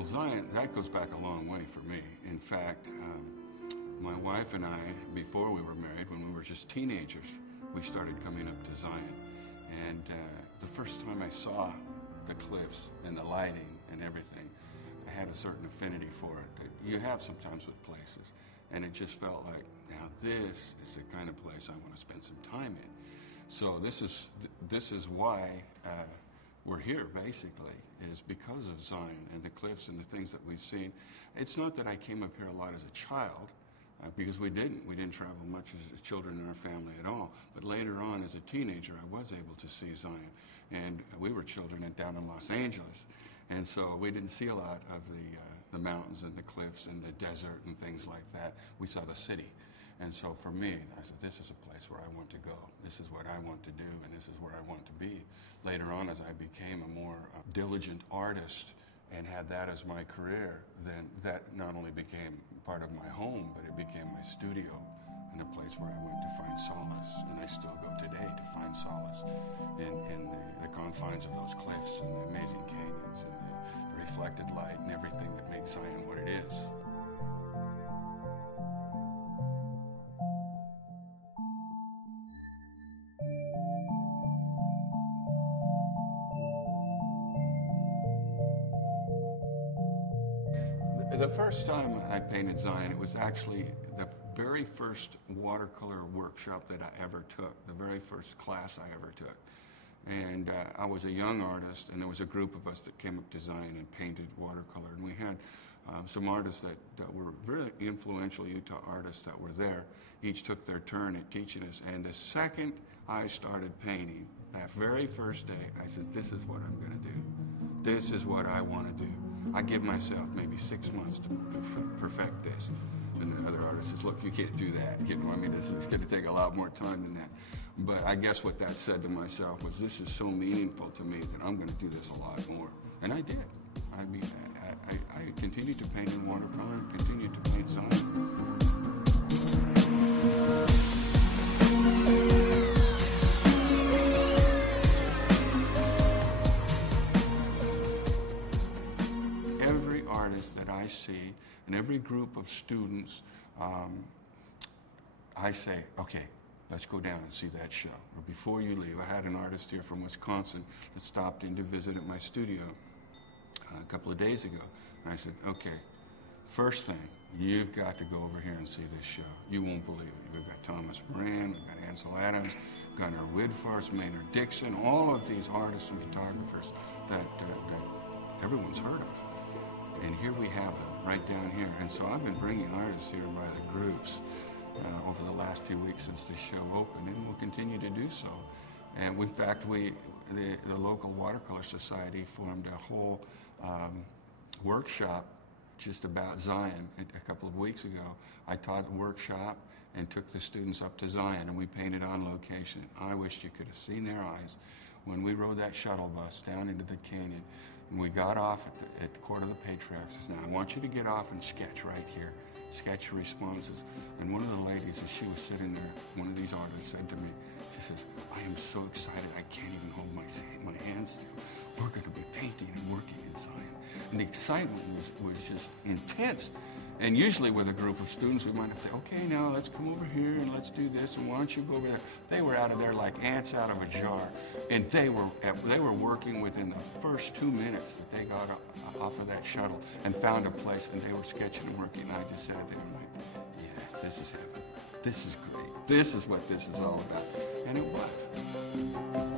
Well, Zion, that goes back a long way for me. In fact, my wife and I, before we were married, when we were just teenagers, we started coming up to Zion. And the first time I saw the cliffs and the lighting and everything, I had a certain affinity for it that you have sometimes with places. And it just felt like, now this is the kind of place I want to spend some time in. So this is why we're here, basically, is because of Zion and the cliffs and the things that we've seen. It's not that I came up here a lot as a child, because we didn't travel much as children in our family at all. But later on, as a teenager, I was able to see Zion. And we were children down in Los Angeles. And so we didn't see a lot of the mountains and the cliffs and the desert and things like that. We saw the city. And so for me, I said, this is a place where I want to go. This is what I want to do, and this is where I want to be. Later on, as I became a more diligent artist and had that as my career, then that not only became part of my home, but it became my studio and a place where I went to find solace. And I still go today to find solace in the confines of those cliffs and the amazing canyons and the reflected light and everything that makes Zion what it is. The first time I painted Zion, it was actually the very first watercolor workshop that I ever took, the very first class I ever took. And I was a young artist, and there was a group of us that came up to Zion and painted watercolor. And we had some artists that were very influential Utah artists that were there. Each took their turn at teaching us. And the second I started painting, that very first day, I said, this is what I'm going to do. This is what I want to do. I give myself maybe 6 months to perfect this. And the other artist says, look, you can't do that. You know, I mean, this is going to take a lot more time than that. But I guess what that said to myself was, this is so meaningful to me that I'm going to do this a lot more. And I did. I mean, I continued to paint in watercolor and continued to paint Zion. That I see, and every group of students, I say, okay, let's go down and see that show. Or before you leave, I had an artist here from Wisconsin that stopped in to visit at my studio a couple of days ago. And I said, okay, first thing, you've got to go over here and see this show. You won't believe it. We've got Thomas Moran, we've got Ansel Adams, Gunnar Widforst, Maynard Dixon, all of these artists and photographers that everyone's heard of. And here we have them, right down here. And so I've been bringing artists here by the groups over the last few weeks since the show opened, and we'll continue to do so. And in fact, the local Watercolor Society formed a whole workshop just about Zion a couple of weeks ago. I taught a workshop and took the students up to Zion, and we painted on location. I wish you could have seen their eyes when we rode that shuttle bus down into the canyon. And we got off at the Court of the Patriarchs. Now, I want you to get off and sketch right here. Sketch your responses. And one of the ladies, as she was sitting there, one of these artists said to me, she says, I am so excited I can't even hold my hands still. We're going to be painting and working in Zion. And the excitement was just intense. And usually with a group of students, we might have to say, okay, now let's come over here and let's do this, and why don't you go over there? They were out of there like ants out of a jar. And they were working within the first 2 minutes that they got off of that shuttle and found a place, and they were sketching and working. And I just sat there and like, yeah, this is heaven. This is great. This is what this is all about. And it was.